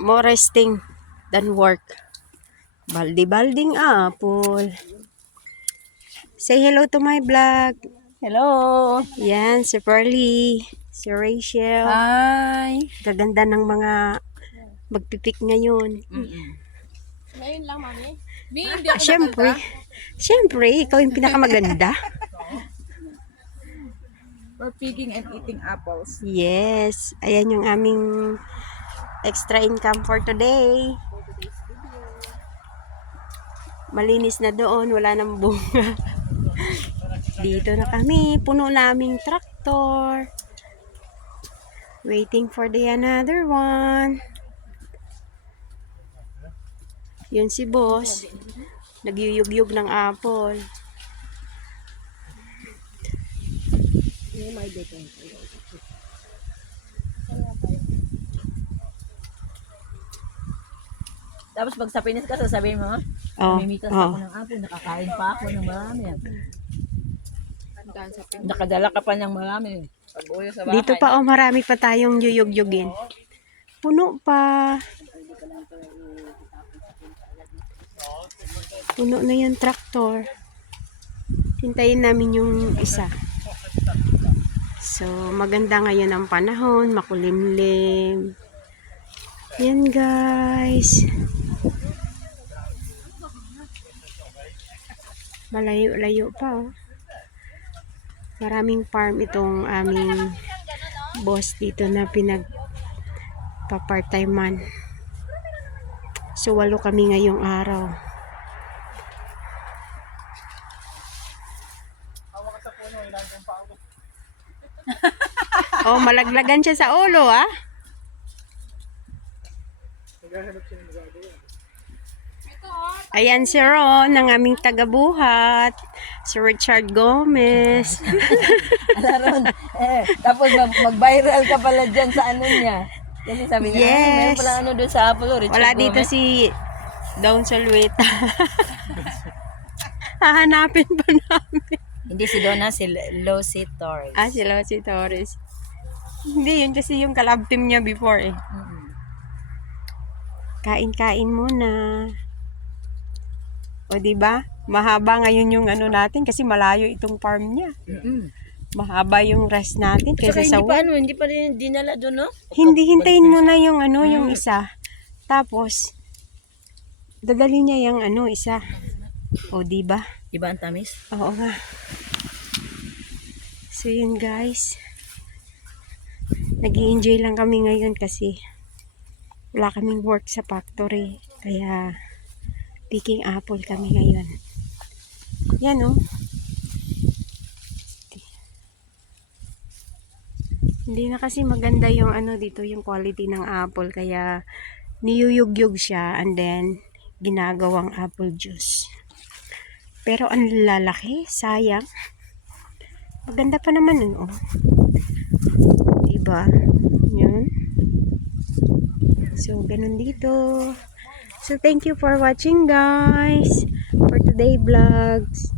More resting than work. Baldi-balding apple. Say hello to my vlog. Hello! Yan, si Pearly. Si Rachel. Hi! Gaganda ng mga magpipik ngayon. Ngayon lang, mami. Hindi ako Siyempre. Siyempre, ikaw yung pinakamaganda. We're picking and eating apples. Yes. Ayan yung aming extra income for today. Malinis na doon. Wala nang bunga. Dito na kami. Puno naming traktor. Waiting for the another one. Yun si boss. Nagyuyug-yug ng apple. Tapos pag sa Pinas ka, sasabihin mo, namimitas ako ng apple, nakakain pa ako ng marami. Nakadala ka pa ng marami. Pag uwi sa bahay. Dito pa marami pa tayong yuyug-yugin. Puno pa. Puno na yung traktor. Hintayin namin yung isa. So, maganda ngayon ang panahon. Makulimlim. Yan guys. Malayo-layo pa oh. Maraming farm itong aming boss dito na pinagpa-part-time-man. So, 8 kami ngayong araw. Oh, malaglagan siya sa ulo, ah. Ayan si Ron, ang aming tagabuhat. Si Richard Gomez. Ron, tapos mag-viral ka pala dyan sa ano niya. Kasi sabi niya, Yes. meron pala ano doon sa Apollo, Richard Wala Gomez. dito si Dawn Solweta. Hahanapin pa namin. Hindi si Donna, si Lucy Torres. Ah, sila si Torres. Hindi, yun kasi yung collab team niya before eh. Kain-kain muna. O diba? Mahaba ngayon yung ano natin kasi malayo itong farm niya. Mahaba yung rest natin Saka kaysa sa hindi pa rin dinala doon, no? Hindi, hintayin mo na yung ano, yung isa. Tapos, dadali niya yung ano, isa. O, diba? Diba ang tamis? Oo nga. So, yun guys. Nag-i-enjoy lang kami ngayon kasi wala kaming work sa factory. Kaya, picking apple kami ngayon. Yan o. Hindi na kasi maganda yung ano dito, yung quality ng apple. Kaya, niyuyug-yug siya and then, ginagawang apple juice. Pero, ang lalaki. Sayang. Maganda pa naman nun, oh. Diba? Yun. So, ganun dito. So, thank you for watching, guys. For today vlogs.